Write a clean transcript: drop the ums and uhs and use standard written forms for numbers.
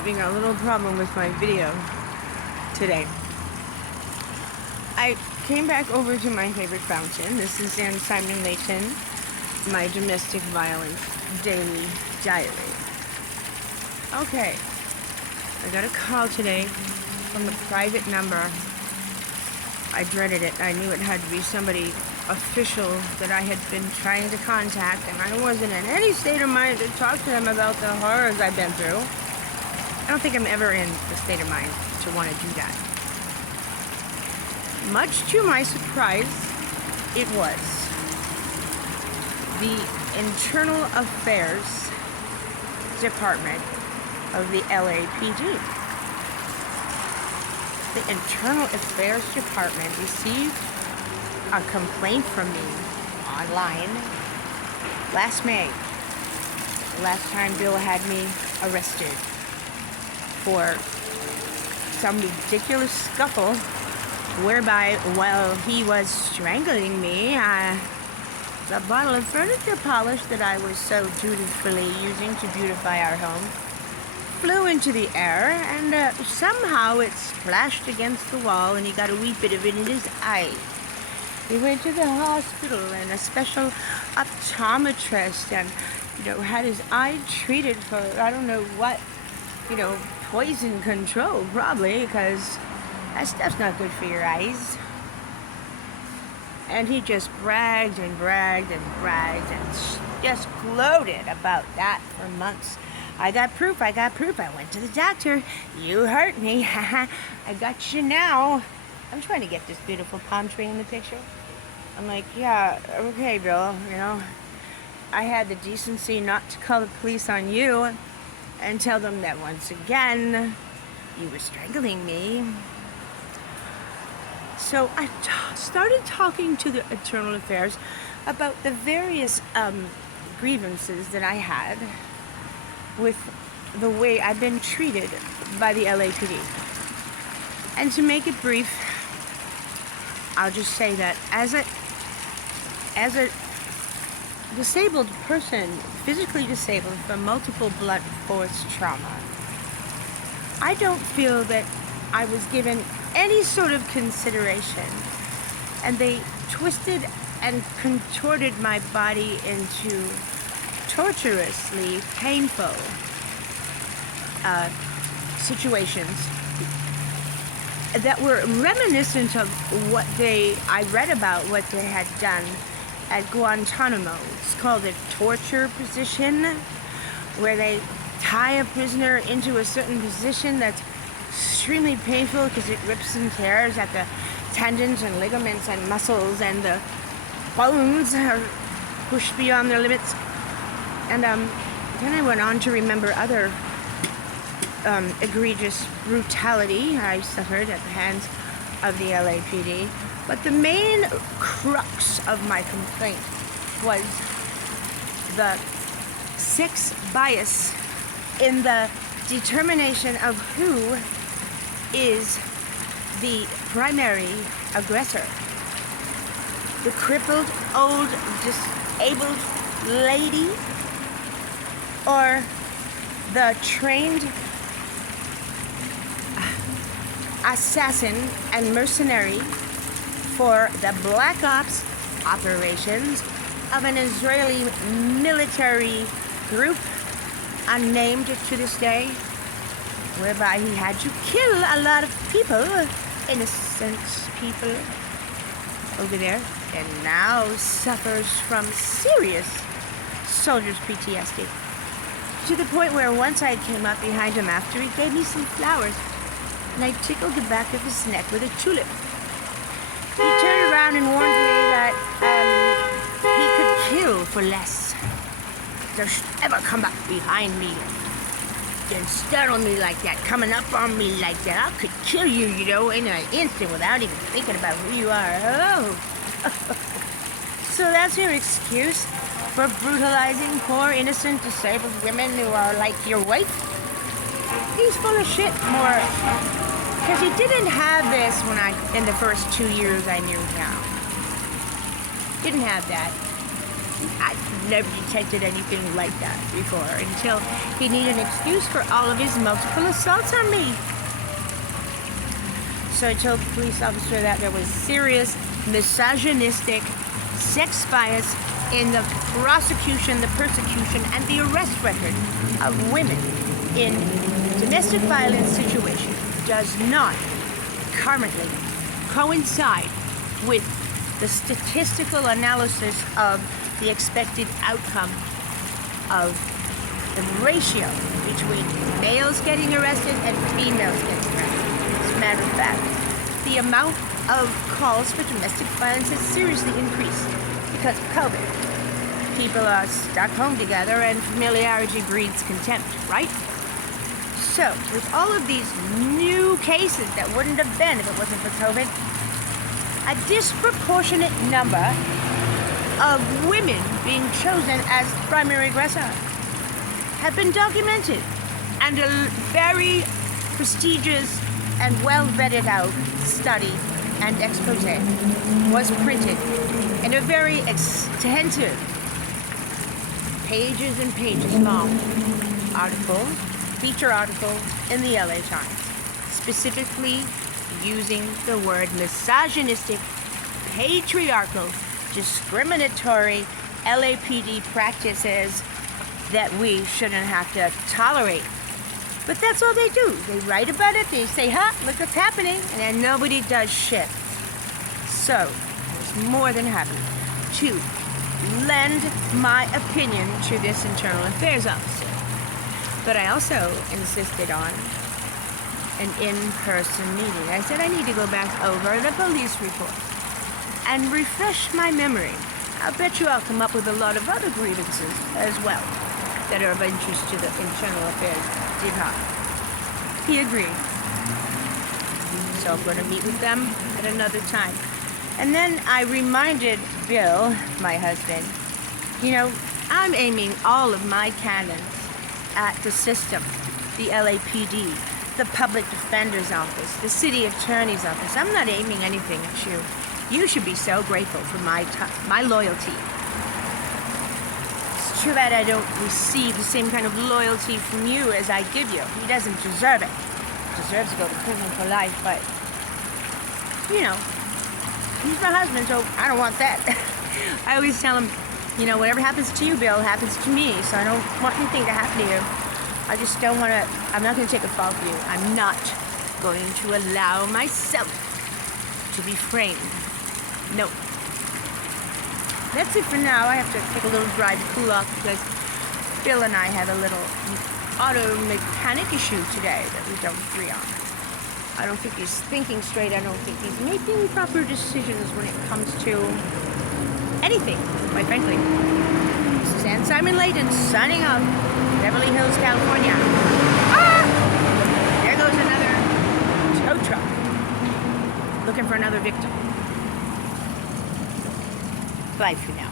having a little problem with my video today. I came back over to my favorite fountain. This is in simulation, my domestic violence daily diary. Okay, I got a call today from a private number. I dreaded it. I knew it had to be somebody official that I had been trying to contact, and I wasn't in any state of mind to talk to them about the horrors I've been through. I don't think I'm ever in the state of mind to want to do that. Much to my surprise, it was the Internal Affairs Department of the LAPD. The Internal Affairs Department received a complaint from me online last May. Last time Bill had me arrested for some ridiculous scuffle whereby, while he was strangling me, the bottle of furniture polish that I was so dutifully using to beautify our home flew into the air, and somehow it splashed against the wall, and he got a wee bit of it in his eye. He went to the hospital, and a special optometrist, and had his eye treated for I don't know what, poison control probably, because that stuff's not good for your eyes. And he just bragged and bragged and bragged and just gloated about that for months. I got proof. I went to the doctor. You hurt me. I got you now. I'm trying to get this beautiful palm tree in the picture. I'm like, yeah, okay, Bill, I had the decency not to call the police on you and tell them that once again you were strangling me. So I started talking to the Internal Affairs about the various grievances that I had with the way I've been treated by the LAPD. And to make it brief, I'll just say that as a disabled person, physically disabled from multiple blunt force trauma, I don't feel that I was given any sort of consideration, and they twisted and contorted my body into torturously painful situations that were reminiscent of what I read about what they had done at Guantanamo. It's called a torture position, where they tie a prisoner into a certain position that's extremely painful because it rips and tears at the tendons and ligaments and muscles, and the bones are pushed beyond their limits. And then I went on to remember other egregious brutality I suffered at the hands of the LAPD. But the main crux of my complaint was the sex bias in the determination of who is the primary aggressor. The crippled, old, disabled lady, or the trained assassin and mercenary for the Black Ops operations of an Israeli military group, unnamed to this day, whereby he had to kill a lot of people, innocent people over there, and now suffers from serious soldier's PTSD. To the point where once I came up behind him after he gave me some flowers, and I tickled the back of his neck with a tulip. He turned around and warned me that he could kill for less. Don't ever come up behind me and startle me like that, coming up on me like that. I could kill you, in an instant without even thinking about who you are. Oh. So that's your excuse for brutalizing poor, innocent, disabled women who are like your wife? He's full of shit, more. Because he didn't have this in the first 2 years I knew him. Didn't have that. I've never detected anything like that before until he needed an excuse for all of his multiple assaults on me. So I told the police officer that there was serious misogynistic sex bias in the prosecution, the persecution, and the arrest record of women in domestic violence situations does not currently coincide with the statistical analysis of the expected outcome of the ratio between males getting arrested and females getting arrested. As a matter of fact, the amount of calls for domestic violence has seriously increased because of COVID. People are stuck home together and familiarity breeds contempt, right? So, with all of these new cases that wouldn't have been if it wasn't for COVID, a disproportionate number of women being chosen as primary aggressor have been documented, and a very prestigious and well-vetted out study and expose was printed in a very extensive, pages and pages long article, feature article in the LA Times, specifically using the word misogynistic, patriarchal, discriminatory LAPD practices that we shouldn't have to tolerate. But that's all they do. They write about it, they say, look what's happening, and then nobody does shit. So, I was more than happy to lend my opinion to this internal affairs officer. But I also insisted on an in-person meeting. I said I need to go back over the police report and refresh my memory. I'll bet you I'll come up with a lot of other grievances as well that are of interest to the internal affairs department. He agreed. So I'm going to meet with them at another time. And then I reminded Bill, my husband, I'm aiming all of my cannons at the system, the LAPD, the public defender's office, the city attorney's office. I'm not aiming anything at you. You should be so grateful for my loyalty. It's too bad I don't receive the same kind of loyalty from you as I give you. He doesn't deserve it. He deserves to go to prison for life, but, he's my husband, so I don't want that. I always tell him, whatever happens to you, Bill, happens to me, so I don't want anything to happen to you. I just don't want to, I'm not going to take a fall for you. I'm not going to allow myself to be framed. No. That's it for now. I have to take a little drive to cool off because Bill and I have a little auto mechanic issue today that we don't agree on. I don't think he's thinking straight. I don't think he's making proper decisions when it comes to anything, quite frankly. This is Ann Simon Layden signing off, Beverly Hills, California. There goes another tow truck looking for another victim. Bye for now.